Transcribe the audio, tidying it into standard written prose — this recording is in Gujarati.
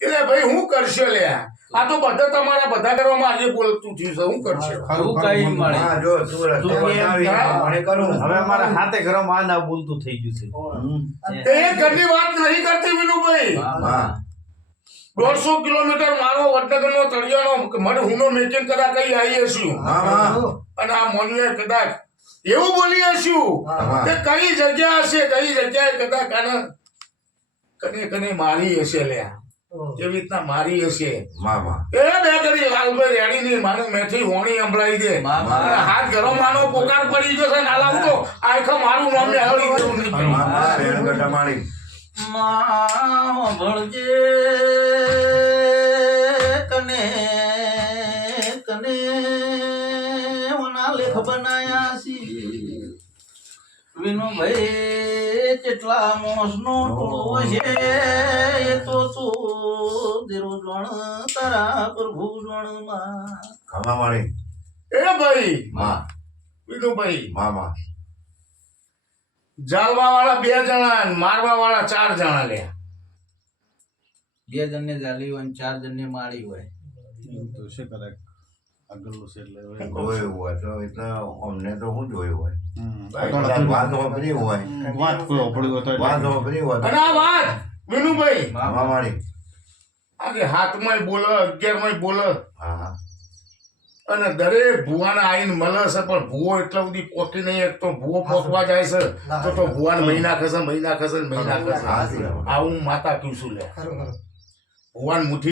એટલે ભાઈ હું કરશે લે આ તો બધા તમારા બધા કરવામાં આજે બોલતું થયું છે હું કરશે ખરું કઈ મળે હા જો સુરત તો બનાવી મને કરું હવે અમારા હાથે ઘરમાં આ બોલતું થઈ ગયું છે એ ઘરની વાત નહીં કરતી વિનુભાઈ હા 150 કિલોમીટર મારો વડનગરનો તળિયાનો મઢ હુનો મેકિંગ કદાચ કઈ આવી હશું હા અને આ મોનલે કદાચ એવું બોલી હશું કે કઈ જગ્યા હશે કઈ જગ્યાએ કદાચ કને મારી હશે લે એવી રીતના મારી હશે મામા એ બે કરી લાલભાઈ રેડી ની માનું મેથી હોણી સંભળાઈ દે અને હાથ ઘરો માનો પોકાર પડી જશે નાલા હું તો આખા મારું નામ ને હળી દેવું નહીં મામા બેન ગટા મારી માં ભળજે કને કને ઓના લેખ બનાયા સી વિનુભાઈ કેટલા મોસનો ટોળો છે એ તો તું દેરો જણ તારા પ્રભુ જણમાં ખમા મારી એ ભાઈ માં વિનુભાઈ મામા જાળવા વાળા 2 જણા ને મારવા વાળા 4 જણા લે 2 જણને જાલી હોય 4 જણને મારી હોય તો શું કરે આગળનું છે એટલે જોયું હોય તો એટલે અમને તો શું જોયું હોય વાત વાત વાપરી હોય કોઈ ઓપડ્યું હતો વાત વાપરી હોય અને આ વાત વિનુભાઈ મામા મારી આજે હાથમાં બોલે 11માં બોલે હા હા અને દરેક ભુવાના આઈને મળે છે પણ ભુવો એટલા બધી પોકી નહીં એક તો ભુવો પોકવા જાય છે તો ભુવાને મહિના ખસે હા આવું માતા કહું છું લે ભુવાન મુઠ્ઠી